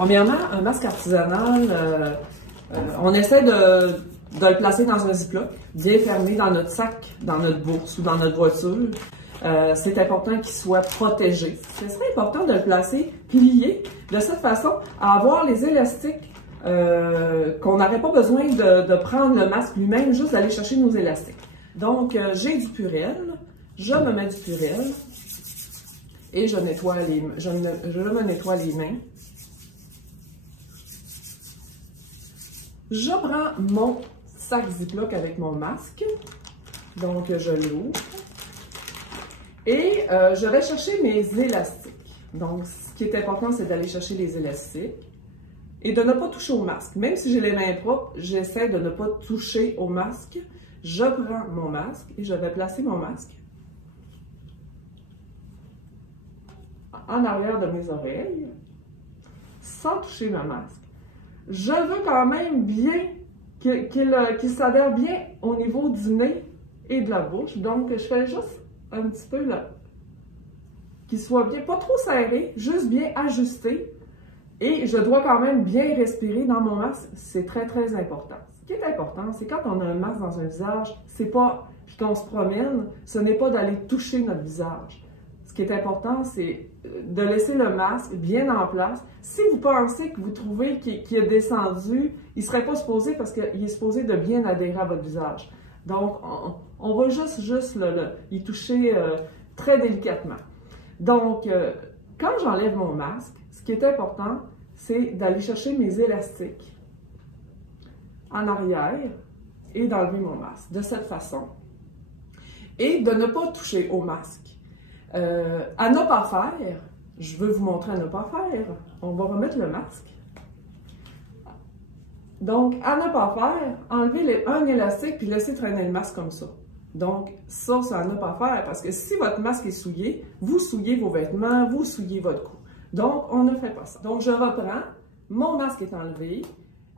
Premièrement, un masque artisanal, on essaie de le placer dans un ziploc, bien fermé dans notre sac, dans notre bourse ou dans notre voiture. C'est important qu'il soit protégé. Ce serait important de le placer plié de cette façon à avoir les élastiques qu'on n'aurait pas besoin de prendre le masque lui-même, juste d'aller chercher nos élastiques. Donc, j'ai du Purell, je me mets du Purell et je me nettoie les mains. Je prends mon sac Ziploc avec mon masque, donc je l'ouvre et je vais chercher mes élastiques. Donc, ce qui est important, c'est d'aller chercher les élastiques et de ne pas toucher au masque. Même si j'ai les mains propres, j'essaie de ne pas toucher au masque. Je prends mon masque et je vais placer mon masque en arrière de mes oreilles, sans toucher ma masque. Je veux quand même bien qu'il s'adhère bien au niveau du nez et de la bouche. Donc, je fais juste un petit peu là, qu'il soit bien, pas trop serré, juste bien ajusté. Et je dois quand même bien respirer dans mon masque. C'est très, très important. Ce qui est important, c'est quand on a un masque dans un visage, c'est pas, puis qu'on se promène, ce n'est pas d'aller toucher notre visage. Ce qui est important, c'est de laisser le masque bien en place. Si vous pensez que vous trouvez qu'il est descendu, il ne serait pas supposé parce qu'il est supposé de bien adhérer à votre visage. Donc, on va juste y toucher très délicatement. Donc, quand j'enlève mon masque, ce qui est important, c'est d'aller chercher mes élastiques en arrière et d'enlever mon masque de cette façon. Et de ne pas toucher au masque. À ne pas faire, je veux vous montrer à ne pas faire, on va remettre le masque. Donc, à ne pas faire, enlevez un élastique puis laissez traîner le masque comme ça. Donc, ça, c'est à ne pas faire parce que si votre masque est souillé, vous souillez vos vêtements, vous souillez votre cou. Donc, on ne fait pas ça. Donc, je reprends, mon masque est enlevé,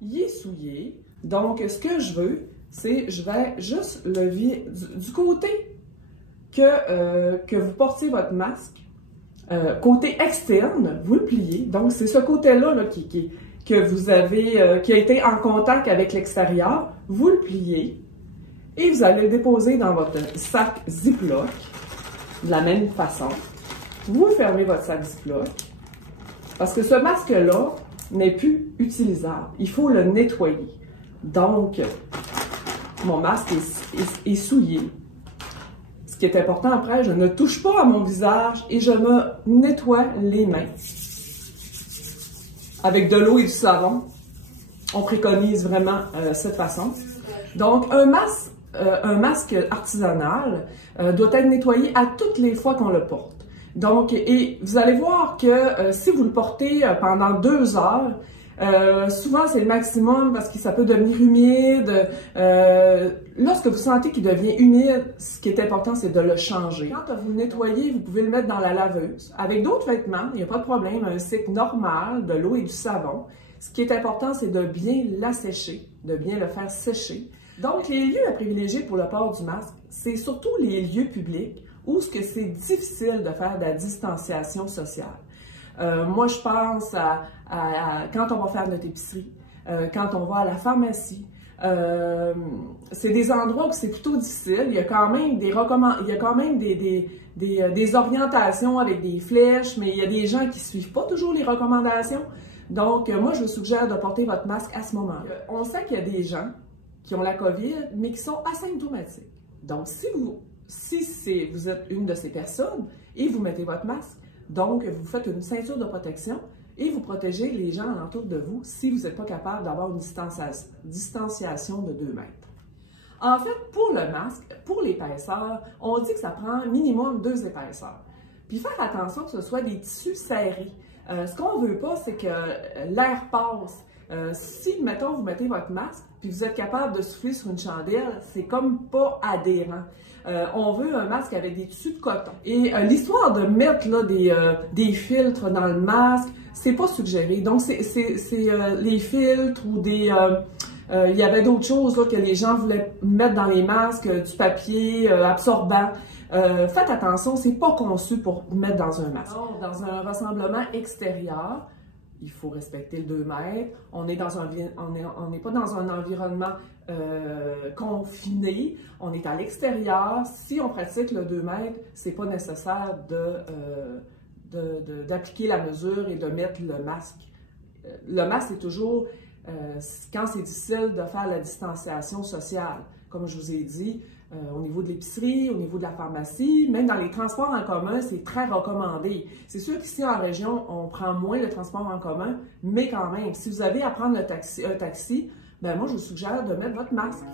il est souillé. Donc, ce que je veux, c'est, je vais juste le virer du côté que vous portiez votre masque, côté externe, vous le pliez. Donc, c'est ce côté-là là, que vous avez, qui a été en contact avec l'extérieur. Vous le pliez et vous allez le déposer dans votre sac Ziploc de la même façon. Vous fermez votre sac Ziploc parce que ce masque-là n'est plus utilisable. Il faut le nettoyer. Donc, mon masque est souillé. Ce qui est important après, je ne touche pas à mon visage et je me nettoie les mains. Avec de l'eau et du savon, on préconise vraiment cette façon. Donc, un masque artisanal doit être nettoyé à toutes les fois qu'on le porte. Donc, et vous allez voir que si vous le portez pendant 2 heures, souvent c'est le maximum parce que ça peut devenir humide. Lorsque vous sentez qu'il devient humide, ce qui est important, c'est de le changer. Quand vous le nettoyez, vous pouvez le mettre dans la laveuse. Avec d'autres vêtements, il n'y a pas de problème, un cycle normal, de l'eau et du savon. Ce qui est important, c'est de bien l'assécher, de bien le faire sécher. Donc, les lieux à privilégier pour le port du masque, c'est surtout les lieux publics où c'est difficile de faire de la distanciation sociale. Moi, je pense à quand on va faire notre épicerie, quand on va à la pharmacie. C'est des endroits où c'est plutôt difficile. Il y a quand même des orientations avec des flèches, mais il y a des gens qui ne suivent pas toujours les recommandations. Donc, moi, je vous suggère de porter votre masque à ce moment-là. On sait qu'il y a des gens qui ont la COVID, mais qui sont asymptomatiques. Donc, si vous êtes une de ces personnes et vous mettez votre masque, donc vous faites une ceinture de protection et vous protégez les gens alentour de vous si vous n'êtes pas capable d'avoir une distanciation de 2 mètres. En fait, pour le masque, pour l'épaisseur, on dit que ça prend minimum 2 épaisseurs. Puis faire attention que ce soit des tissus serrés. Ce qu'on ne veut pas, c'est que l'air passe. Si, mettons, vous mettez votre masque, puis vous êtes capable de souffler sur une chandelle, c'est comme pas adhérent. On veut un masque avec des tissus de coton. Et l'histoire de mettre là, des filtres dans le masque, c'est pas suggéré. Donc, c'est les filtres ou des... il y avait d'autres choses là, que les gens voulaient mettre dans les masques, du papier absorbant. Faites attention, c'est pas conçu pour mettre dans un masque. Alors, dans un rassemblement extérieur, il faut respecter le 2 mètres. On n'est pas dans un environnement confiné. On est à l'extérieur. Si on pratique le 2 mètres, c'est pas nécessaire d'appliquer la mesure et de mettre le masque. Le masque, c'est toujours quand c'est difficile de faire la distanciation sociale. Comme je vous ai dit, au niveau de l'épicerie, au niveau de la pharmacie, même dans les transports en commun, c'est très recommandé. C'est sûr qu'ici en région, on prend moins le transport en commun, mais quand même, si vous avez à prendre un taxi, ben moi, je vous suggère de mettre votre masque.